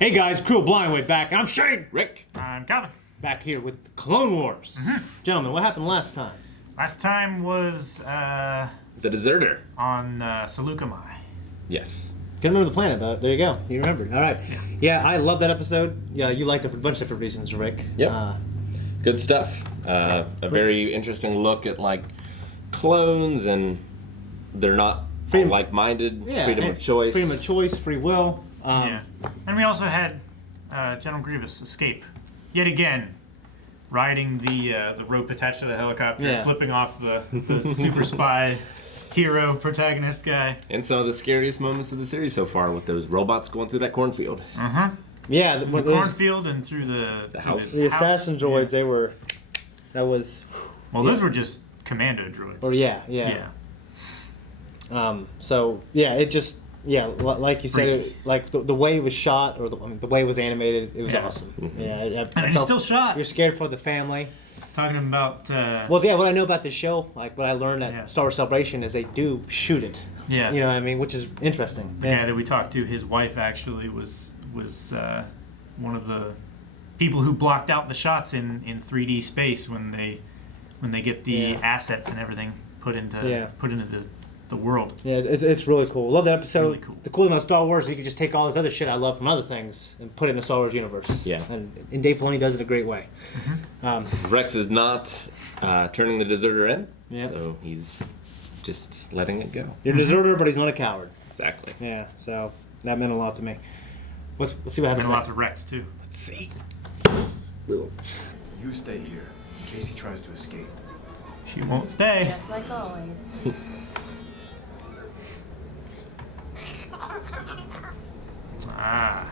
Hey guys, Crew Blindway back. I'm Shane. Rick. I'm Calvin. Back here with the Clone Wars. Gentlemen, what happened last time? Last time was The Deserter. on Seleucami. Yes. Couldn't remember the planet, but there you go. You remembered. All right. Yeah, I love that episode. Yeah, you liked it for a bunch of different reasons, Rick. Yep. Good stuff. A very interesting look at like clones, and they're not all like-minded. Yeah, freedom of choice. Freedom of choice, free will. Yeah. And we also had General Grievous escape yet again, riding the rope attached to the helicopter, flipping off the super spy hero protagonist guy. And some of the scariest moments of the series so far with those robots going through that cornfield. Yeah, the cornfield and through the house. The assassin droids, they were. That was. Well, those were just commando droids. Or yeah. So yeah, it just. Yeah, like you said, like the way it was shot, or the way it was animated, it was awesome. Yeah, and it's still shot. You're scared for the family. Talking about. Well, yeah, what I know about the show, like what I learned at Star Wars Celebration, is they do shoot it. Yeah. You know what I mean? Which is interesting. The guy that we talked to, his wife actually was one of the people who blocked out the shots in 3D space when they get the assets and everything put into the world. Yeah, it's really cool. Love that episode. Really cool. The cool thing about Star Wars is you can just take all this other shit I love from other things and put it in the Star Wars universe. Yeah. And Dave Filoni does it a great way. Rex is not turning the deserter in, Yep. so he's just letting it go. You're a deserter, but he's not a coward. Exactly. Yeah, so that meant a lot to me. Let's see what happens And next. lots of Rex too. Let's see. You stay here in case he tries to escape. She won't stay. Just like always. Ah.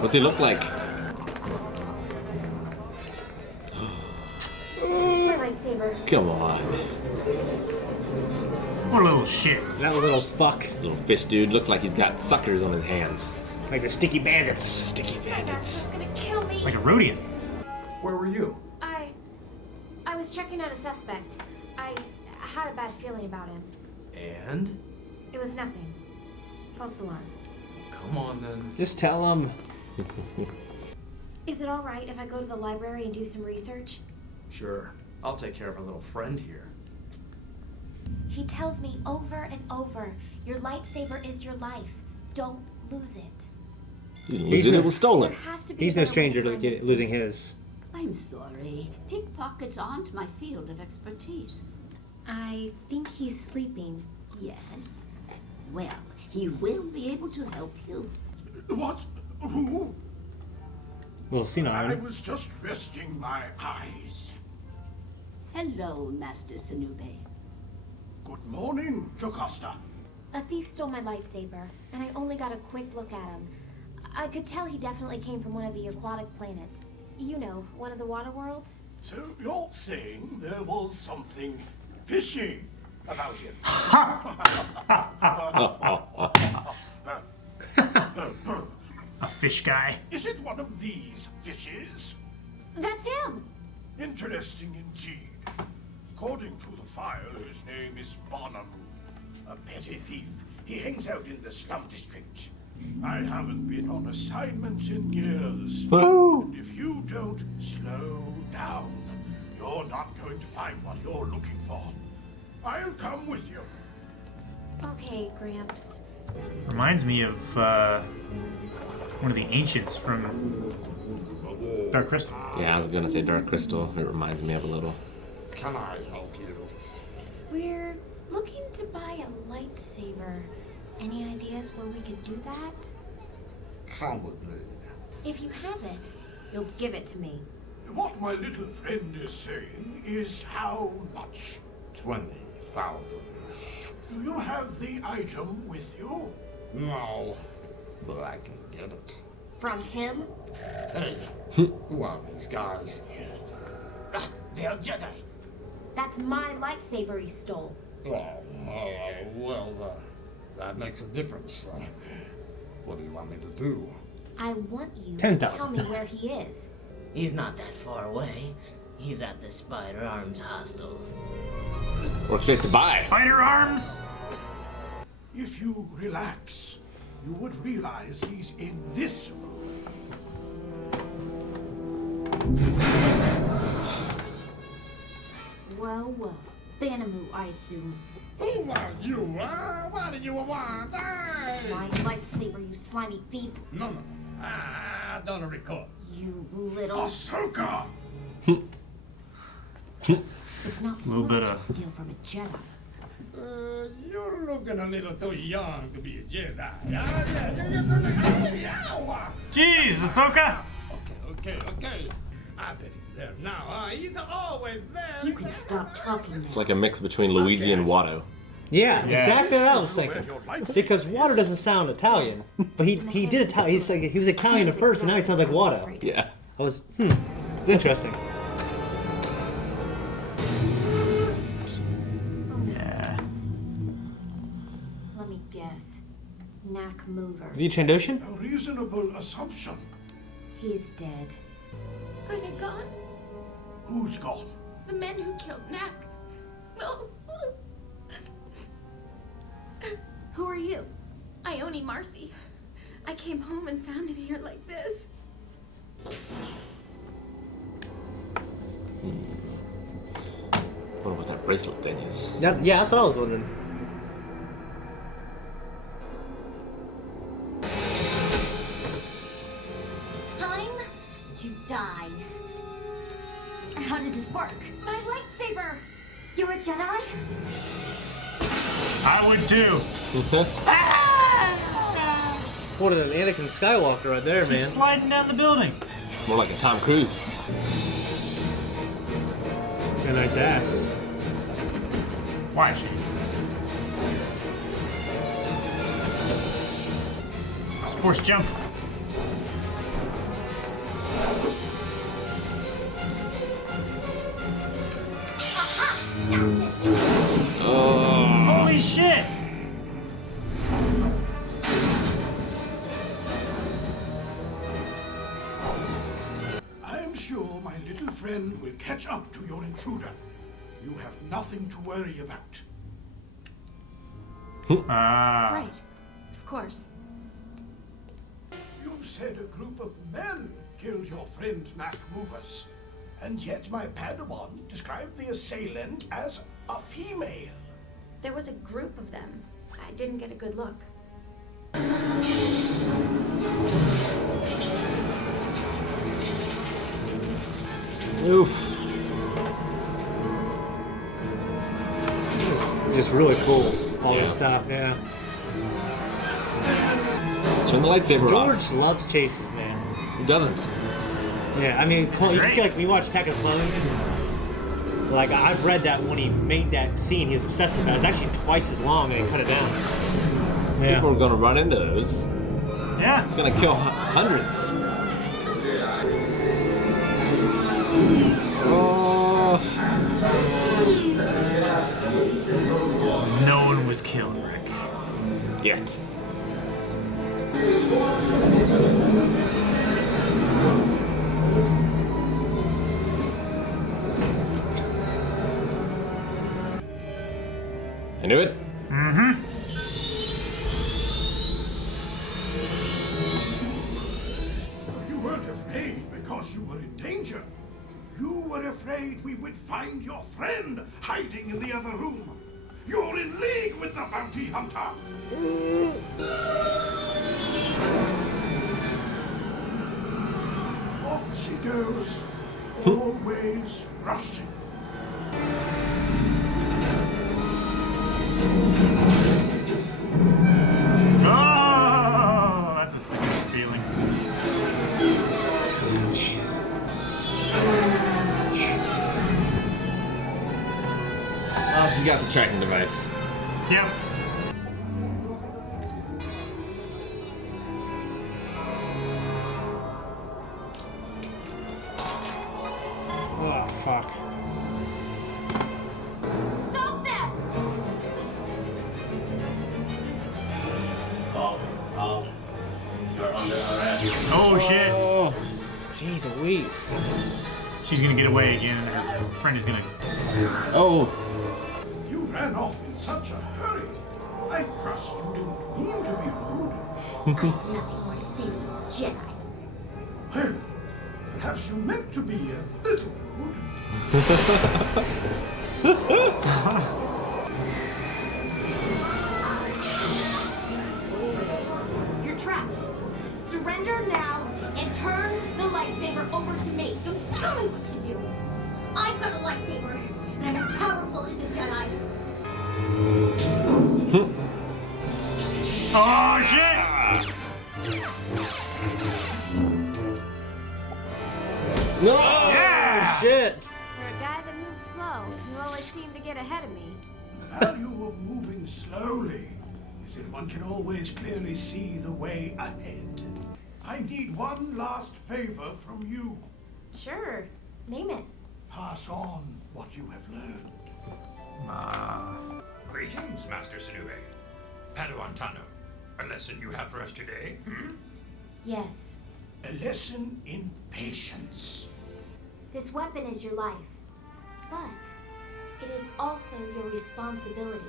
What's he look like? My lightsaber. Come on. What a little shit. That little fuck. Little fish dude looks like he's got suckers on his hands. Like the sticky bandits. Sticky bandits. He's gonna kill me. Like a Rhodian. Where were you? I was checking out a suspect. I had a bad feeling about him. And? It was nothing. False alarm. Come on then. Just tell him. Is it all right if I go to the library and do some research? Sure. I'll take care of our little friend here. He tells me over and over, your lightsaber is your life. Don't lose it. You lose it, it was stolen. There has to be He's a no better way stranger to find this losing thing. his. I'm sorry. Pickpockets aren't my field of expertise. I think he's sleeping. Yes. Well, he will be able to help you. What? Who? Little I senile. was just resting my eyes. Hello, Master Sanube. Good morning, Jocasta. A thief stole my lightsaber, and I only got a quick look at him. I could tell he definitely came from one of the aquatic planets. You know, one of the water worlds. So you're saying there was something fishy about him? A fish guy. Is it one of these fishes? That's him! Interesting indeed. According to the file, his name is Bonham. A petty thief. He hangs out in the slum district. I haven't been on assignment in years. And if you don't slow down, you're not going to find what you're looking for. I'll come with you. Okay, Gramps. Reminds me of one of the ancients from Dark Crystal. Yeah, I was gonna say Dark Crystal. It reminds me of a little. Can I help you? We're looking to buy a lightsaber. Any ideas where we could do that? Come with me. If you have it, you'll give it to me. What my little friend is saying is how much? 20,000. Do you have the item with you? No, but I can get it. From him? Hey, who are these guys? They're Jedi. That's my lightsaber he stole. That makes a difference. What do you want me to do? I want you to 10,000. tell me where he is. He's not that far away. He's at the Spider Arms Hostel. Or straight to buy. Spider arms! If you relax, you would realize he's in this room. Well. Banamu, I assume. Who are you? What do you want? My lightsaber, you slimy thief. No. I don't recall. You little. Ahsoka! It's not Little smart bit to of- steal from a Jedi. You're looking a little too young to be a Jedi. Jeez, Ahsoka! Okay. I bet he's there now. He's always there. You can stop talking now. It's like a mix between Luigi and Watto. Yeah, Yeah. exactly what I was Where thinking. your lightsaber Because Watto is. doesn't sound Italian, but he did Italian. He's like he was Italian at first, and now he sounds like Watto. Yeah. I was interesting. Yeah. Let me guess. Knack movers. Is he Trandoshan? A reasonable assumption. He's dead. Are they gone? Who's gone? The men who killed Knack. No. Who are you? Ione Marcy. I came home and found him here like this. Wonder what that bracelet thing is. Yeah, that's what I was wondering. Time to die. How does this work? My lightsaber! You're a Jedi? I would too. What an Anakin Skywalker right there, She's man. sliding down the building. More like a Tom Cruise. Got a nice ass. Why is she? Let's force jump. Holy shit! I'm sure my little friend will catch up to your intruder. You have nothing to worry about. Ah. Right. Of course. You said a group of men killed your friend Knack Movers, and yet my Padawan described the assailant as a female. There was a group of them. I didn't get a good look. Oof. Just really cool. All this stuff, yeah. Turn the lightsaber George off. loves chases, man. Who doesn't? Yeah, I mean, you can Great. see like when you watch Attack of the Clones. Like I've read that when he made that scene, he was obsessive about it. It's actually twice as long, and they cut it down. People are gonna run into those. Yeah. It's gonna kill hundreds. Oh. No one was killed, Rick. Yet. I knew it. You weren't afraid because you were in danger. You were afraid we would find your friend hiding in the other room. You're in league with the bounty hunter. Off she goes, always rushing. Oh, that's a sickening feeling. Oh, she got the tracking device. Yep. Oh fuck. Stop them! Oh shit. Oh, jeez Louise. She's gonna get away again, and her friend is gonna. Oh. You in such a hurry. I trust you didn't mean to be rude. I have nothing more to say to you, Jedi. Well, perhaps you meant to be a little rude. You're trapped. Surrender now and turn the lightsaber over to me. Don't tell me what to do. I've got a lightsaber, and I'm as powerful as a Jedi. Oh shit! No! Yeah! Shit! For a guy that moves slow, you always seem to get ahead of me. The value of moving slowly is that one can always clearly see the way ahead. I need one last favor from you. Sure. Name it. Pass on what you have learned. Greetings, Master Sinube. Padawan Tano. A lesson you have for us today? Yes. A lesson in patience. This weapon is your life, but it is also your responsibility.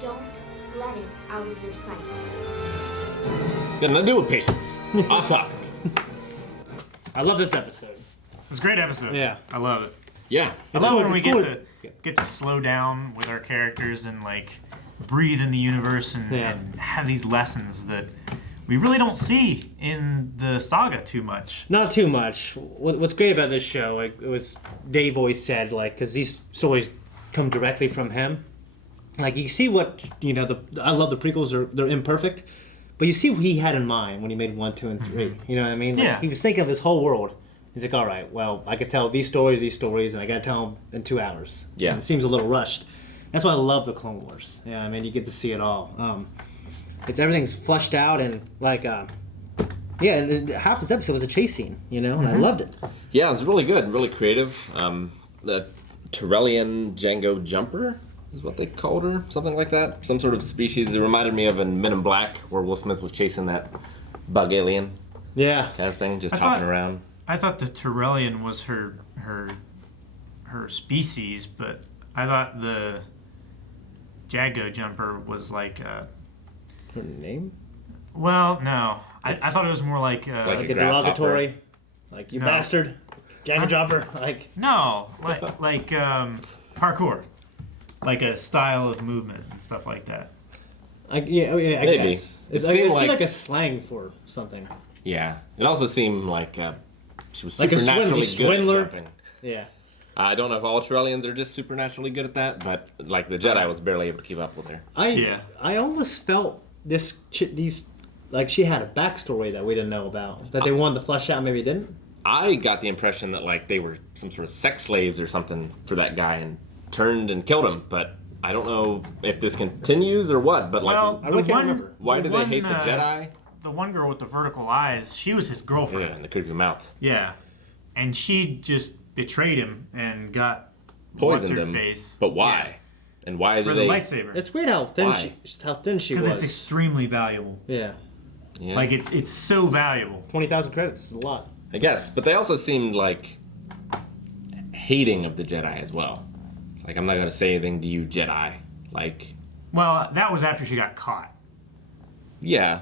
Don't let it out of your sight. Got nothing to do with patience. Off topic. I love this episode. It's a great episode. Yeah. I love it. Yeah. I love when we cool. get to slow down with our characters and like breathe in the universe and have these lessons that we really don't see in the saga too much. Not too much. What's great about this show, like, it was Dave always said, like, because these stories come directly from him. Like, you see what, you know, I love the prequels, they're imperfect, but you see what he had in mind when he made 1, 2, and 3. You know what I mean? Like, Yeah. he was thinking of this whole world. He's like, all right, well, I could tell these stories, and I got to tell them in 2 hours. Yeah. And it seems a little rushed. That's why I love the Clone Wars. Yeah, I mean, you get to see it all. Everything's flushed out and like, and half this episode was a chase scene, you know, and I loved it. Yeah, it was really good, really creative. The Torellian Django Jumper is what they called her, something like that. Some sort of species. It reminded me of in Men in Black, where Will Smith was chasing that bug alien Yeah. kind of thing, just hopping around. I thought the Torellian was her species, but I thought the Django Jumper was like Her name? well, no. I thought it was more like Like a grasshopper. derogatory, like, you No. bastard, Django Jumper, like. no, like parkour, like a style of movement and stuff like that. I Maybe. guess. It It's seemed like, like- a slang for something. Yeah. It also seemed like she was Like a supernaturally good swindler. at jumping. Yeah. I don't know if all Torellians are just supernaturally good at that, but like the Jedi was barely able to keep up with her. I almost felt these like she had a backstory that we didn't know about, that they wanted to flesh out, maybe didn't. I got the impression that like they were some sort of sex slaves or something for that guy and turned and killed him, but I don't know if this continues or what. But like, Well, I really can't remember. why the do they one, hate the Jedi? The one girl with the vertical eyes, she was his girlfriend. Yeah, and the creepy mouth. Yeah, and she just betrayed him and got Poisoned what's him. her face. But why? Yeah. And why do For they? the lightsaber. It's weird how thin Why? she Because was. it's extremely valuable. Yeah. Yeah, Like it's so valuable. 20,000 credits is a lot. I guess, but they also seemed like hating of the Jedi as well. It's like, I'm not gonna say anything to you, Jedi. Like, Well, that was after she got caught. yeah,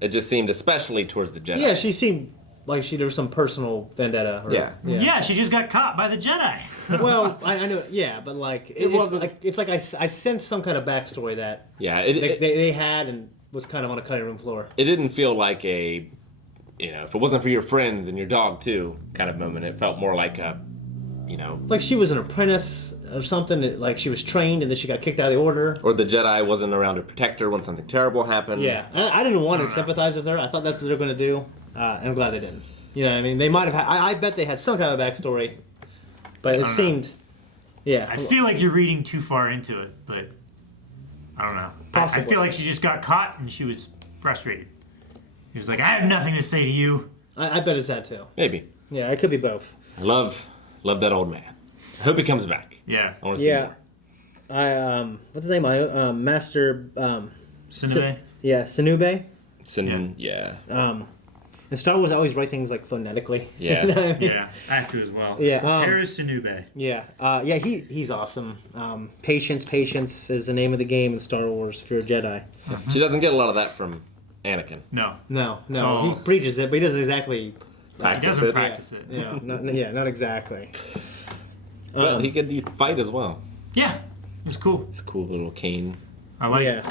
it just seemed especially towards the Jedi. Yeah, she seemed like there was some personal vendetta. Or, Yeah. Yeah, she just got caught by the Jedi. Well, I know. Yeah, but like wasn't- it's like I sensed some kind of backstory that Yeah, they had and was kind of on a cutting room floor. it didn't feel like a, if it wasn't for your friends and your dog too kind of moment. It felt more like a, Like she was an apprentice or something. Like she was trained and then she got kicked out of the order. or the Jedi wasn't around to protect her when something terrible happened. Yeah, I didn't want to sympathize with her. I thought that's what they were going to do. And I'm glad they didn't. You know what I mean? They might have had, I bet they had some kind of backstory. But it seemed, yeah. I feel like you're reading too far into it, but I don't know. I Possibly. feel like she just got caught and she was frustrated. She was like, I have nothing to say to you. I bet it's that too. Maybe. Yeah, it could be both. I love that old man. I hope he comes back. Yeah. I want to see Yeah. more. What's his name? Master, Sinube? Sinube. Yeah. And Star Wars always write things like phonetically. Yeah. You know what I mean? Yeah, I have to as well. Yeah, Terrace Sinube. Yeah, he's awesome. Patience is the name of the game in Star Wars if you're a Jedi. She doesn't get a lot of that from Anakin. No. No, he preaches it, but he doesn't exactly He doesn't practice it. Yeah, not exactly. But he could fight as well. Yeah, it was cool. It's a cool little cane. I like it.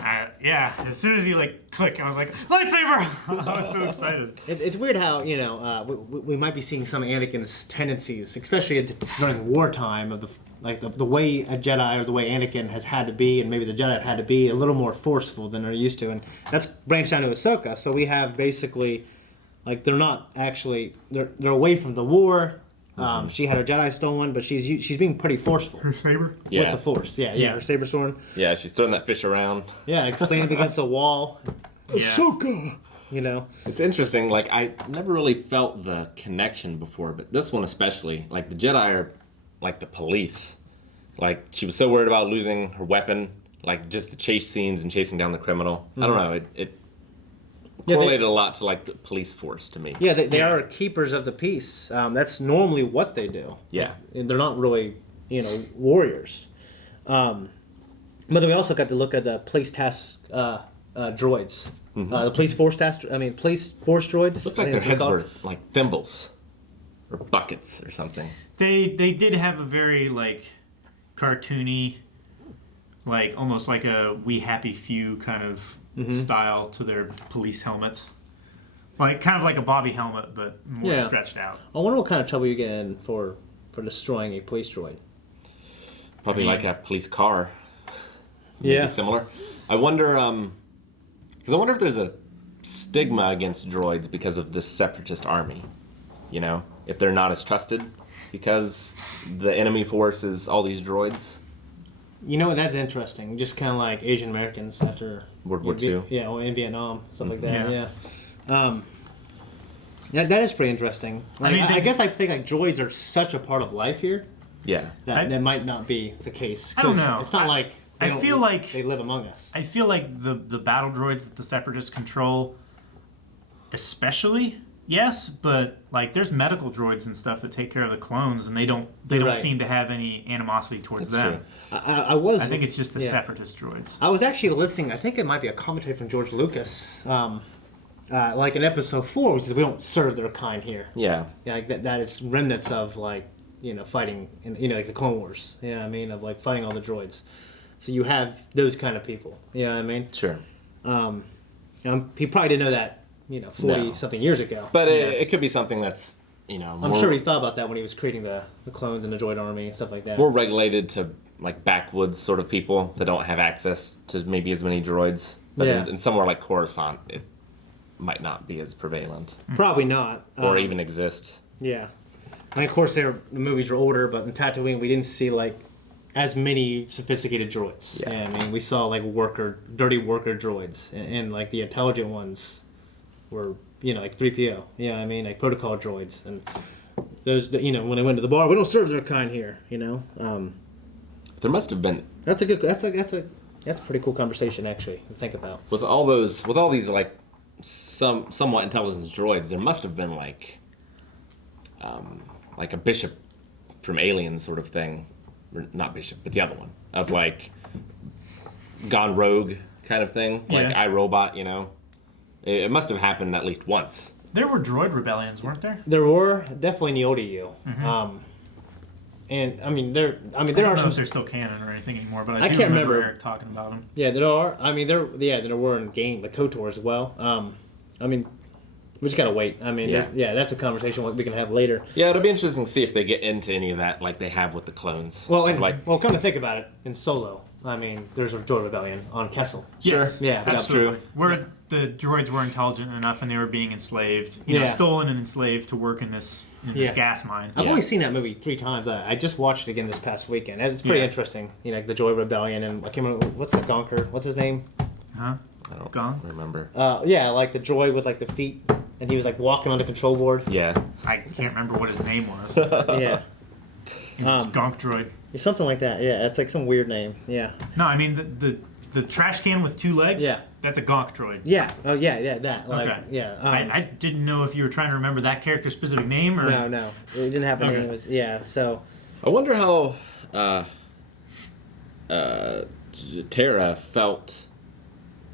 As soon as he click, I was like, lightsaber! I was so excited. It's weird how we might be seeing some of Anakin's tendencies, especially during wartime, of the way a Jedi or the way Anakin has had to be, and maybe the Jedi have had to be a little more forceful than they're used to, and that's branched down to Ahsoka. So we have basically, they're not actually they're away from the war. She had her Jedi stolen, but she's being pretty forceful. Her saber? With the Force. Yeah, her saber sword. Yeah, she's throwing that fish around. Yeah, leaning up against the wall. Ahsoka! It's interesting. I never really felt the connection before, but this one especially. The Jedi are like the police. She was so worried about losing her weapon, just the chase scenes and chasing down the criminal. I don't know. It correlated a lot to the police force to me. Yeah, they are keepers of the peace. That's normally what they do. Yeah. And they're not really, warriors. But then we also got to look at the police task droids. The police force police force droids. Looked like their heads were like thimbles or buckets or something. They did have a very cartoony, almost like a We Happy Few kind of style to their police helmets. Kind of like a Bobby helmet, but more stretched out. I wonder what kind of trouble you get in for destroying a police droid. Probably like a police car. Maybe similar. I wonder, because I wonder if there's a stigma against droids because of this separatist army. If they're not as trusted because the enemy force is all these droids. That's interesting. Just kind of like Asian Americans after World War II. Yeah, or in Vietnam, stuff like that. Yeah. That is pretty interesting. I guess I think droids are such a part of life here. Yeah. That might not be the case. I don't know. It's not like I feel like they live among us. I feel like the battle droids that the Separatists control, especially. Yes, but there's medical droids and stuff that take care of the clones, and they don't seem to have any animosity towards them. True. I think it's just the Separatist droids. I was actually listening. I think it might be a commentary from George Lucas, in Episode 4, which says we don't serve their kind here. Yeah. Yeah, that is remnants of fighting in the Clone Wars. Yeah, of fighting all the droids. So you have those kind of people. You know what I mean? Sure. He probably didn't know that. 40-something years ago. But it could be something that's, I'm sure he thought about that when he was creating the clones and the droid army and stuff like that. More regulated to, backwoods sort of people that don't have access to maybe as many droids. But in somewhere like Coruscant, it might not be as prevalent. Probably not. Or even exist. Yeah. And of course, the movies were older, but in Tatooine, we didn't see, as many sophisticated droids. Yeah. We saw, dirty worker droids. And the intelligent ones were, 3PO, protocol droids, and those, when they went to the bar, we don't serve their kind here, There must have been. That's a pretty cool conversation actually to think about. With all these somewhat intelligent droids, there must have been a bishop from Aliens sort of thing, or not bishop, but the other one of gone rogue kind of thing, iRobot, It must have happened at least once. There were droid rebellions, weren't there? There were definitely in the ODU. And there are some. I don't know if they're still canon or anything anymore, but I can't remember Eric talking about them. Yeah, there are. There were in game the KOTOR as well. We just gotta wait. That's a conversation we can have later. Yeah, it'll be interesting to see if they get into any of that like they have with the clones. Well, come to think about it, in Solo, there's a droid rebellion on Kessel. Yes. Sure. Yeah, that's true. Where the droids were intelligent enough and they were being enslaved, stolen and enslaved to work in this gas mine. I've only seen that movie 3 times. I just watched it again this past weekend. It's pretty interesting. The droid rebellion, and I can't remember what's the Gonker. What's his name? I don't remember. The droid with the feet, and he was walking on the control board. Yeah. I can't remember what his name was. Yeah. Gonk droid. Something like that. Yeah, it's some weird name. Yeah. No, the trash can with 2 legs. Yeah. That's a Gonk droid. Yeah. Oh yeah, that. Like, Okay. Yeah. I didn't know if you were trying to remember that character's specific name or. No. It didn't have a name. It was, so. I wonder how Tara felt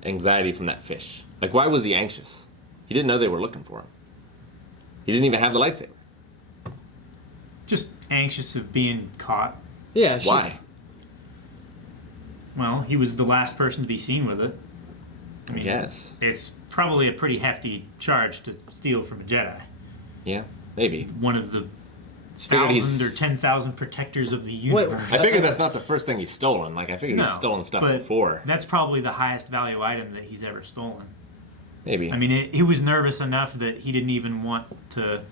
anxiety from that fish. Like, why was he anxious? He didn't know they were looking for him. He didn't even have the lightsaber. Just anxious of being caught. Yeah. Why? Well, he was the last person to be seen with it. I mean, guess. It's probably a pretty hefty charge to steal from a Jedi. Yeah, maybe. One of the Figured 1,000 or 10,000 protectors of the universe. I figured that's not the first thing he's stolen. Like, I figured he's stolen stuff but before. That's probably the highest value item that he's ever stolen. Maybe. I mean, he was nervous enough that he didn't even want to.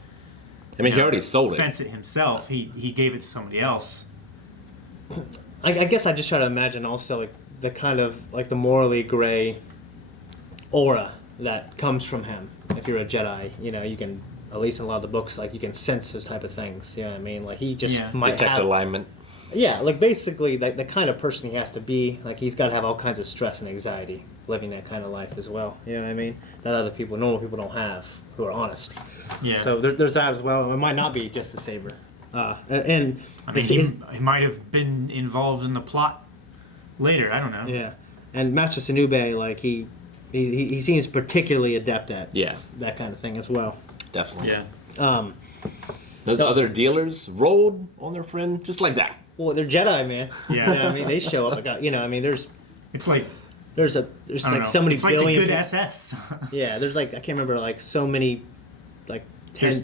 I mean, he already sold it. Fence it himself. He gave it to somebody else. I guess I just try to imagine also like the kind of like the morally gray aura that comes from him. If you're a Jedi, you can, at least in a lot of the books, like you can sense those type of things. You know what I mean? Like he just might detect have alignment. Yeah, like basically the kind of person he has to be. Like he's got to have all kinds of stress and anxiety living that kind of life as well. You know what I mean? That other people, normal people, don't have who are honest. Yeah. So there's that as well. It might not be just a saber. And I mean, he might have been involved in the plot later. I don't know. Yeah, and Master Sinube, like he seems particularly adept at that kind of thing as well. Definitely. Yeah. Those other dealers rolled on their friend just like that. Well, they're Jedi, man. Yeah. I mean, they show up. I mean, there's. It's like. There's like so many it's like billion. the good people. SS. Yeah, there's like I can't remember like so many, like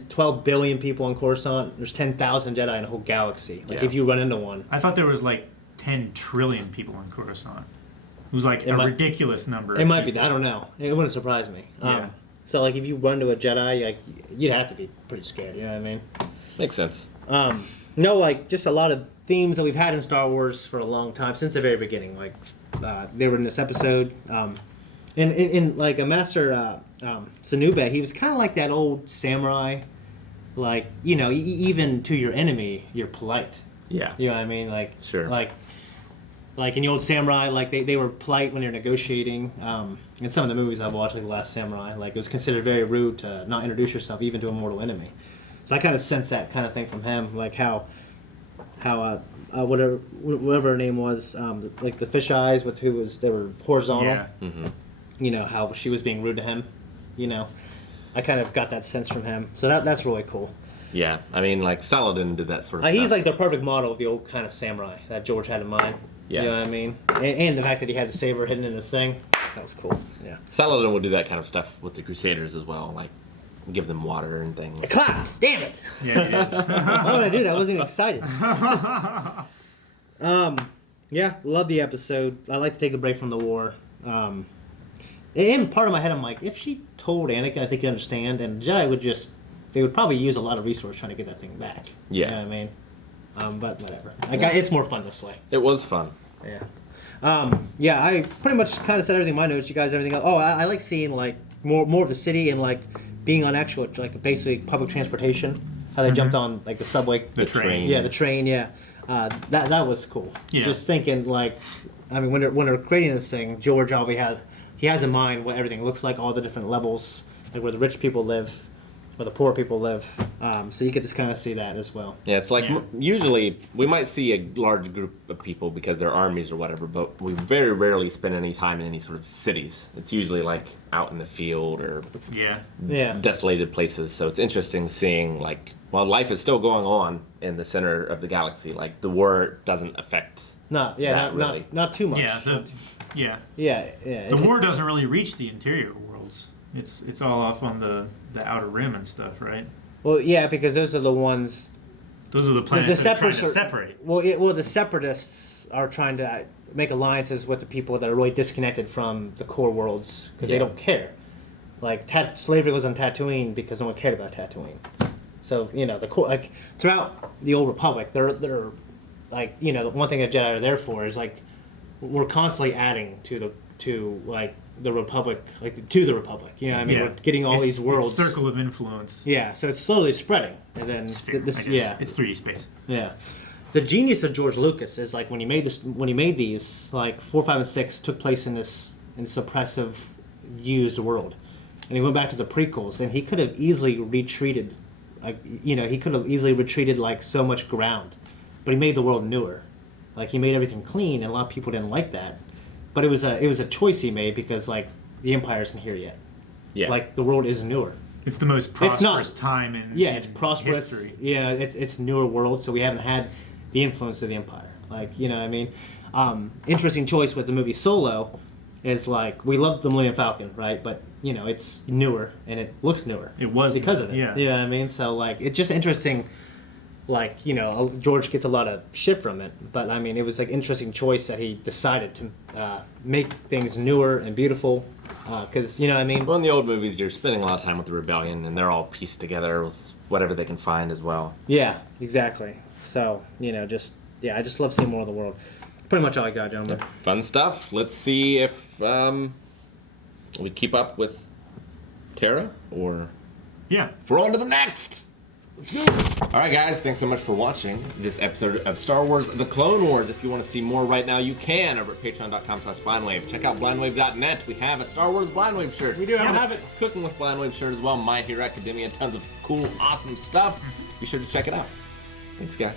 12 billion people on Coruscant. There's 10,000 Jedi in a whole galaxy. Like if you run into one. I thought there was like 10 trillion people on Coruscant. It was like ridiculous number. It might be. I don't know. It wouldn't surprise me. Yeah. So like if you run into a Jedi, like you'd have to be pretty scared. You know what I mean? Makes sense. No, like just a lot of themes that we've had in Star Wars for a long time since the very beginning. Like they were in this episode, and in like a Master Sinube, he was kind of like that old samurai. Like even to your enemy, you're polite. Yeah. You know what I mean? Like sure. Like in the old samurai, like they were polite when they're negotiating. In some of the movies I've watched, like The Last Samurai, like it was considered very rude to not introduce yourself even to a mortal enemy. So I kind of sense that kind of thing from him, like how whatever her name was, like the fish eyes they were horizontal. Yeah. Mm-hmm. How she was being rude to him. I kind of got that sense from him. So that's really cool. Yeah, I mean, like Saladin did that sort of stuff. He's like the perfect model of the old kind of samurai that George had in mind. Yeah. You know what I mean? And the fact that he had the saber hidden in his thing, that was cool. Yeah. Saladin would do that kind of stuff with the Crusaders as well, like give them water and things. I clapped! Damn it! Yeah, you did. Why would I do that? I wasn't even excited. Yeah, love the episode. I like to take a break from the war. And part of my head, I'm like, if she told Anakin, I think he'd understand, and Jedi they would probably use a lot of resource trying to get that thing back. Yeah. You know what I mean? But whatever. It's more fun this way. It was fun. Yeah. Yeah, I pretty much kind of said everything in my notes. You guys, everything else. Oh, I like seeing like more of the city and like being on actual like basic public transportation. How they jumped on like the subway. The train. Yeah, the train. Yeah. That was cool. Yeah. Just thinking like, I mean, when they're creating this thing, George obviously has in mind what everything looks like, all the different levels, like where the rich people live, where the poor people live. So you get to kind of see that as well. Yeah, it's like usually we might see a large group of people because they're armies or whatever, but we very rarely spend any time in any sort of cities. It's usually like out in the field or desolated places. So it's interesting seeing like while life is still going on in the center of the galaxy, like the war doesn't affect. Not too much. The war doesn't really reach the interior worlds. It's all off on the outer rim and stuff, right? Well, yeah, because those are the ones. Those are the planets that are trying to separate. Well, the separatists are trying to make alliances with the people that are really disconnected from the core worlds because they don't care. Like slavery was on Tatooine because no one cared about Tatooine. So the core, like throughout the Old Republic, they're like the one thing that Jedi are there for is like we're constantly adding to the Republic, to the Republic. You know what I mean? We're getting all these worlds. It's circle of influence. Yeah, so it's slowly spreading, and then Sphere, this. I guess. It's 3D space. Yeah, the genius of George Lucas is like when he made these, like 4, 5, and 6 took place in this oppressive, used world, and he went back to the prequels, and he could have easily retreated, like like so much ground, but he made the world newer, like he made everything clean, and a lot of people didn't like that, but it was a choice he made because like the Empire isn't here yet, like the world is newer. It's the most prosperous time in it's prosperous. history. Yeah, it's newer world, so we haven't had the influence of the Empire. Like, you know what I mean? Interesting choice with the movie Solo is like, we love the Millennium Falcon, right? But, you know, it's newer and it looks newer. It was. Because of it. Yeah. You know what I mean? So, like, it's just interesting. Like, you know, George gets a lot of shit from it. But, I mean, it was like interesting choice that he decided to make things newer and beautiful. Because, you know what I mean? Well, in the old movies, you're spending a lot of time with the rebellion, and they're all pieced together with whatever they can find as well. Yeah, exactly. So, you know, I just love seeing more of the world. Pretty much all I got, gentlemen. Fun stuff. Let's see if we keep up with Tara, or if we're on to the next. Let's go. All right, guys. Thanks so much for watching this episode of Star Wars: The Clone Wars. If you want to see more right now, you can over at patreon.com/blindwave. Check out blindwave.net. We have a Star Wars Blindwave shirt. We do have it. Cooking with Blindwave shirt as well. My Hero Academia. Tons of cool, awesome stuff. Be sure to check it out. Thanks, guys.